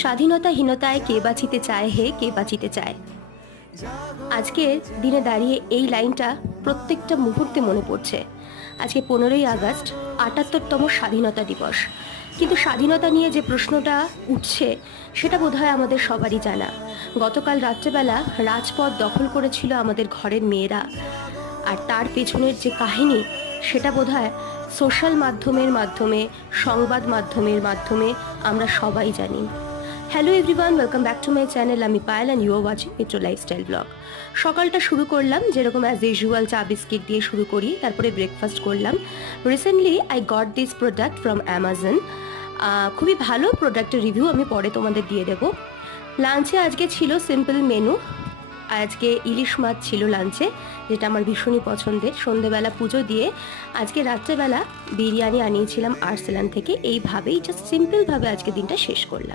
স্বাধীনতাহীনতায় কে বাঁচিতে চায় হে, কে বাঁচিতে চায়। আজকের দিনে দাঁড়িয়ে এই লাইনটা প্রত্যেকটা মুহূর্তে মনে পড়ছে। আজকে 15ই আগস্ট, 78তম স্বাধীনতা দিবস। কিন্তু স্বাধীনতা নিয়ে যে প্রশ্নটা উঠছে সেটা বোধহয় আমাদের সবারই জানা। গতকাল রাত্রেবেলা রাজপথ দখল করেছিল আমাদের ঘরের মেয়েরা, আর তার পেছনের যে কাহিনী সেটা বোধহয় সোশ্যাল মাধ্যমে, সংবাদ মাধ্যমের মাধ্যমে আমরা সবাই জানি। Hello everyone, welcome back to my channel. আমি Payel and you are watching Mitra lifestyle blog. সকালটা শুরু করলাম যেরকম অ্যাজ ইউজুয়াল, চা বিস্কিট দিয়ে শুরু করি, তারপরে ব্রেকফাস্ট করলাম। Recently I got this product from Amazon. খুবই ভালো প্রোডাক্টের রিভিউ আমি পরে তোমাদের দিয়ে দেবো। লাঞ্চে আজকে ছিল সিম্পল মেনু। আজকে ইলিশ মাছ ছিল লাঞ্চে, যেটা আমার ভীষণই পছন্দের। সন্ধেবেলা পুজো দিয়ে আজকে রাত্রেবেলা বিরিয়ানি আনিয়েছিলাম আর্সেলান থেকে। এইভাবেই জাস্ট সিম্পলভাবে আজকে দিনটা শেষ করলাম।